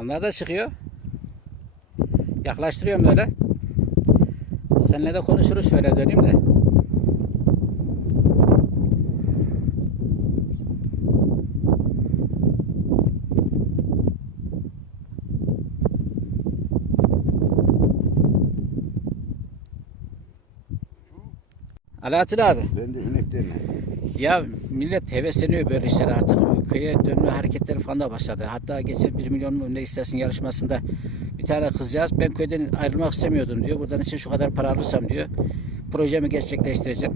Onlar da çıkıyor. Yaklaştırıyorum böyle. Seninle de konuşuruz şöyle döneyim de. Alaaddin abi. Ben de ineklerine. Ya millet hevesleniyor böyle işlere artık. Köye dönme hareketleri falan da başladı. Hatta geçen 1 milyon mu ne istersin yarışmasında bir tane kızcağız ben köyden ayrılmak istemiyordum diyor. Buradan için şu kadar para alırsam diyor. Projemi gerçekleştireceğim.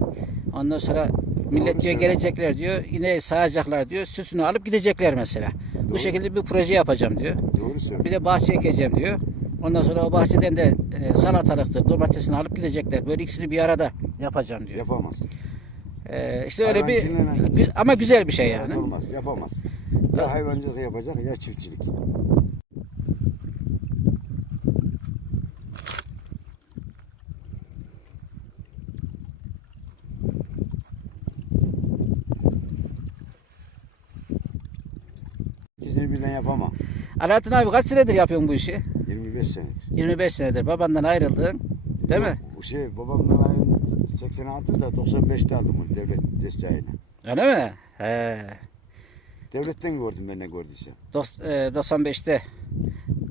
Ondan sonra millet Doğru diyor söylüyorsun. gelecekler diyor. ineği sağacaklar diyor. Sütünü alıp gidecekler mesela. Bu Doğru. şekilde bir proje yapacağım diyor. Doğru söylüyorsun. Bir de bahçe ekeceğim diyor. Ondan sonra o bahçeden de e, salatalıktır, domatesini alıp gidecekler. Böyle ikisini bir arada yapacağım diyor. Yapamaz. Ee, işte öyle bir Hayvancılığına- gü- ama güzel bir şey yani. Olmaz. Yapamaz. Ya hayvancılık yapacak ya çiftçilik. İkisini birden yapamam. Alaaddin abi kaç senedir yapıyorsun bu işi? 25 senedir. 25 senedir babandan ayrıldın. Değil mi? Bu şey babamdan ayrıldım 86'da 95'te aldım bunu devlet desteğiyle. Öyle mi? He. Devletten gördüm ben ne gördüysem. Dos- e, 95'te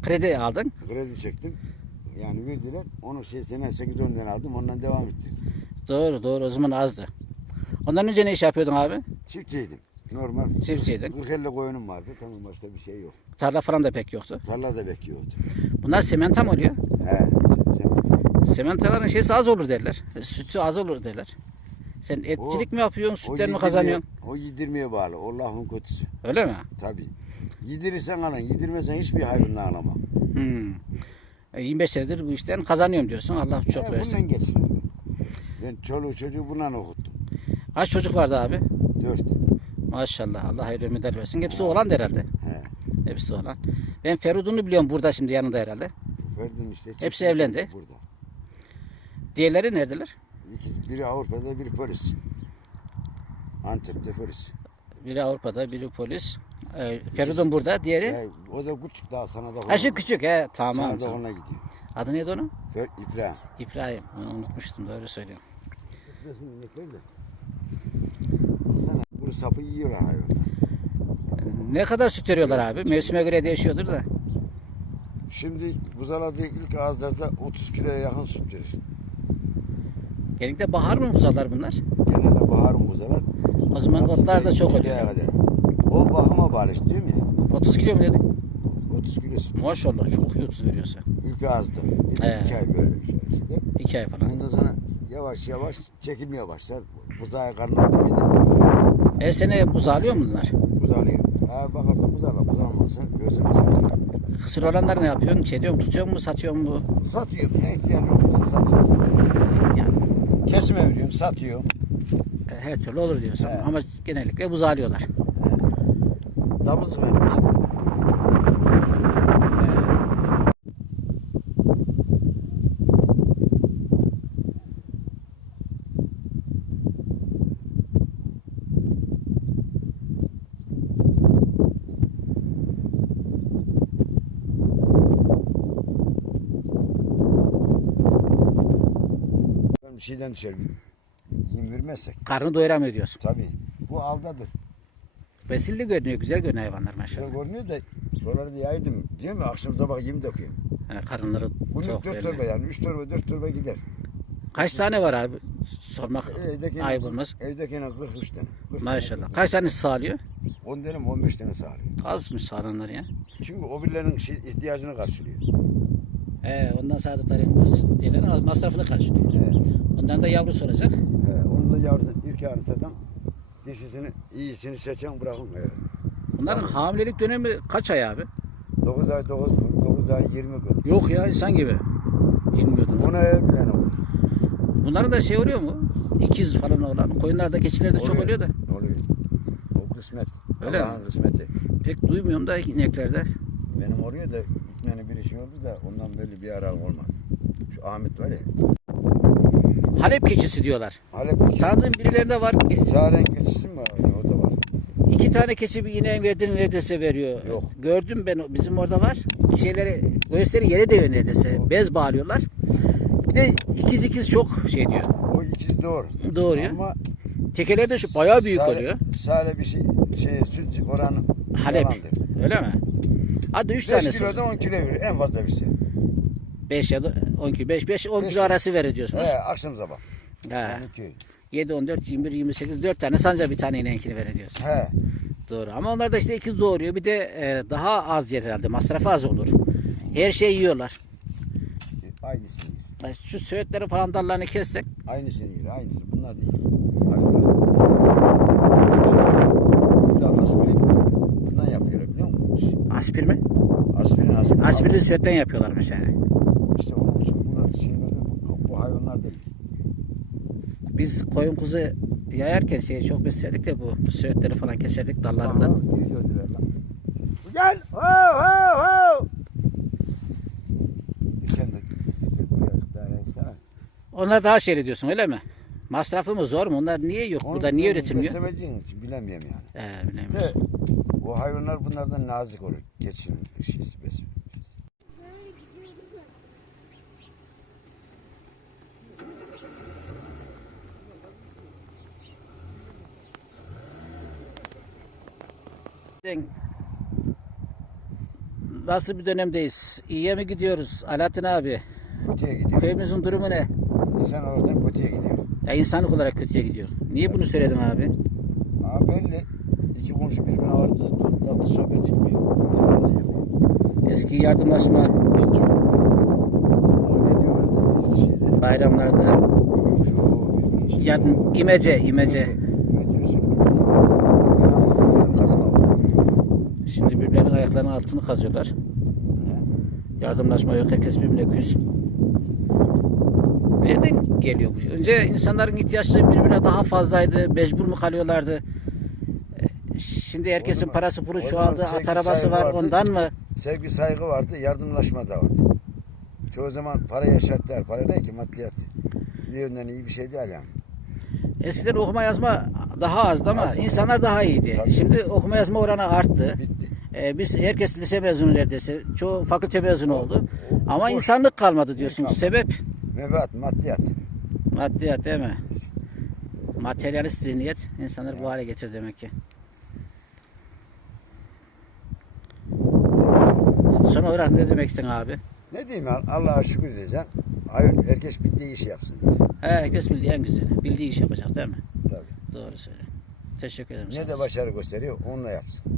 kredi aldın. Kredi çektim. Yani verdiler. Onu şey sene 8-10 tane aldım. Ondan devam ettim. Doğru doğru o zaman azdı. Ondan önce ne iş yapıyordun abi? Çiftçiydim. Normal. Çiftçiydin. 40-50 koyunum vardı. Tamam başka bir şey yok. Tarla falan da pek yoktu. Tarlada bekliyordu. Bunlar sementa mı oluyor? He. Sen, Sementaların şeysi az olur derler. E, Sütü az olur derler. Sen etçilik mi yapıyorsun, o sütten mi kazanıyorsun? O yedirmeye bağlı. Allah'ın kötüsü. Öyle mi? Tabii. Yedirirsen alın. Yedirmesen hiçbir hayvanla alamam. Hmm. E, 25 senedir bu işten kazanıyorum diyorsun. Allah çok He, versin. bundan geçiriyorum. Ben çoluğu çocuğu bundan okuttum. Kaç çocuk vardı abi? Dört. Maşallah Allah hayırlı ömürler versin. Hepsi oğlan herhalde. He. Hepsi oğlan. Ben Ferudun'u biliyorum burada şimdi yanında herhalde. Verdim işte. Hepsi evlendi. Burada. Diğerleri neredeler? İkisi, biri Avrupa'da, biri polis. Antep'te polis. Biri Avrupa'da, biri polis. Ee, Feridun burada, diğeri. Ya, o da küçük daha sana da Ha şu küçük he tamam. Sana da tamam. onunla gidiyor. Adı neydi onun? Fer, İbrahim. İbrahim. Onu unutmuştum doğru söylüyorum. Sana bunu sapı yiyorlar hayvanlar. Ne kadar süt veriyorlar abi? Mevsime göre değişiyordur da. Şimdi buzaladığı ilk ağızlarda 30 kiloya yakın süt verir. Genellikle bahar mı buzallar bunlar? Genelde baharın buzalar. O zaman otlar da çok oluyor. Kadar. O bakıma bağlı işte, değil mi? 30 kilo mu dedik? 30 kilo süt. Maşallah çok iyi 30 veriyorsa. İlk ağızda. Bir He. iki ay böyle bir şey. işte. 2 ay falan. Ondan sonra yavaş yavaş çekilmeye başlar. Buzağı karnına mıydı? Her sene buzalıyor mu bunlar? Buzalıyor. Ha bakarsan buzala, buzalmazsa gözüme satıyor. Kısır olanları ne yapıyorsun? Şey diyorum, tutuyor mu, satıyor mu? Satıyor. Ne ihtiyacı olursa satıyor. Yani Kesime veriyorum, satıyor. e, her türlü olur diyorsun. He. Ama genellikle buzalıyorlar. Damızlık benimki. Bir şeyden düşer. Yem vermezsek. Karnı doyuramıyor diyorsun. Tabii. Bu aldadır. Besilli görünüyor, güzel görünüyor hayvanlar maşallah. görünüyor da buraları da yaydım. Diyor mu akşam sabah yem döküyorum. Yani karınları Bunu çok dört torba yani. Üç torba dört torba gider. Kaç tane var abi? Sormak Evdekine, ayıp olmaz. Evdekine 43 tane. 40 Maşallah. Tane. Kaç tanesi sağlıyor? 10 tane mi 15 tane sağlıyor. Azmış sağlananlar ya. Çünkü o birilerinin şey, ihtiyacını karşılıyor. He, ondan sağdıkları mas diğerleri masrafını karşılıyor. He. Ondan da yavrusu olacak. He, onun da yavrusu ilk yarı satan dişisini iyisini seçen bırakın. He. Bunların hamilelik dönemi kaç ay abi? 9 ay 9 gün, 9 ay 20 gün. Yok ya insan gibi. Bilmiyordum. Ona ev bilen olur. Bunların da şey oluyor mu? İkiz falan olan. Koyunlarda, keçilerde çok oluyor da. Oluyor. O kısmet. Öyle Allah'ın kısmeti. Pek duymuyorum da ineklerde. Benim oraya da gitmenin bir işi oldu da ondan belli bir aralık olmadı. Şu Ahmet var ya. Halep keçisi diyorlar. Halep Tanıdığım birileri de var. Zaren keçisi mi var? O da var. iki tane keçi bir ineğin verdiğini neredeyse veriyor. Yok. Gördüm ben bizim orada var. Şeyleri göğüsleri yere değiyor neredeyse. Bez bağlıyorlar. Bir de ikiz ikiz çok şey diyor. O ikisi doğru. Doğruyor. Ama Tekeleri de şu bayağı büyük sale- oluyor. Sale bir şey, şey süt oranı Halep. yalandır. Öyle mi? Hadi 3 5 tanesi. kiloda 10 kilo verir en fazla bir şey. 5 ya da 10 kilo. 5 5 10 Beş kilo mi? arası verir diyorsunuz. He akşam sabah. He. Yani iki. 7 14 21 28 4 tane sanca bir tane ineğinkini verir diyorsun. He. Doğru. Ama onlar da işte ikiz doğuruyor. Bir de e, daha az yer herhalde. Masrafı az olur. Her şeyi yiyorlar. Aynısını yer. Yani Şu söğütleri falan dallarını kessek Aynısını yer. Aynısı. Bunlar. Hayvanlar. Bir daha biliyor musun? Aspir mi? Aspirin aspirin. Aspirin söğütten yapıyorlarmış yani. İşte onun için bunlar şeylerde bu, bu hayvanlar değil. Biz koyun kuzu yayarken şey çok besledik de bu söğütleri falan keserdik dallarından. Aha, geri döndüler lan. Gel. Ho ho ho. De. Onlar daha şey diyorsun öyle mi? Masrafı mı zor mu? Onlar niye yok? Burada niye üretilmiyor? Beslemediğin için bilemiyorum yani. He, bilemiyorum. De, bu hayvanlar bunlardan nazik olur. Geçin şeysi bes. Nasıl bir dönemdeyiz? İyiye mi gidiyoruz? Alaaddin abi. Kötüye gidiyor. Köyümüzün durumu ne? İnsan oradan kötüye gidiyor. Ya insanlık olarak kötüye gidiyor. Niye bunu söyledin abi? Ama belli. İki komşu birbirine var. Tatlı sohbet etmiyor. Dedikodu yapıyor. Eski yardımlaşma ne diyorlar da eski şeyde. bayramlarda Şu birbirine işte. yardım imece imece. Ben var. Şimdi birbirlerinin ayaklarının altını kazıyorlar. Yardımlaşma yok. Herkes birbirine küs. Nereden geliyor bu? Önce insanların ihtiyaçları birbirine daha fazlaydı. Mecbur mu kalıyorlardı? Şimdi herkesin zaman- parası pulu o çoğaldı. At arabası var. vardı. Ondan mı? Sevgi saygı vardı, yardımlaşma da vardı. Çoğu zaman paraya şartlar. Para ne ki maddiyat. Bir yönden iyi bir şey değil yani. Eskiden okuma yazma daha azdı ama insanlar daha iyiydi. Tabii. Şimdi okuma yazma oranı arttı. Bitti. E, biz herkes lise mezunu neredeyse. Çoğu fakülte mezunu oldu. o- Ama boş. insanlık kalmadı diyorsun. kalmadı. Sebep Mebat, maddiyat. maddiyat değil mi? Materyalist zihniyet insanları bu hale getir demek ki. Olarak ne demek istiyorsun abi? Ne diyeyim ya? Allah'a şükür diyeceksin. Hayır, herkes bildiği işi yapsın. Herkes bildiği en güzeli. Bildiği iş yapacak değil mi? Tabii. Doğru söylüyorsun. Teşekkür ederim. Ne sana. de başarı gösteriyor, onunla yapsın.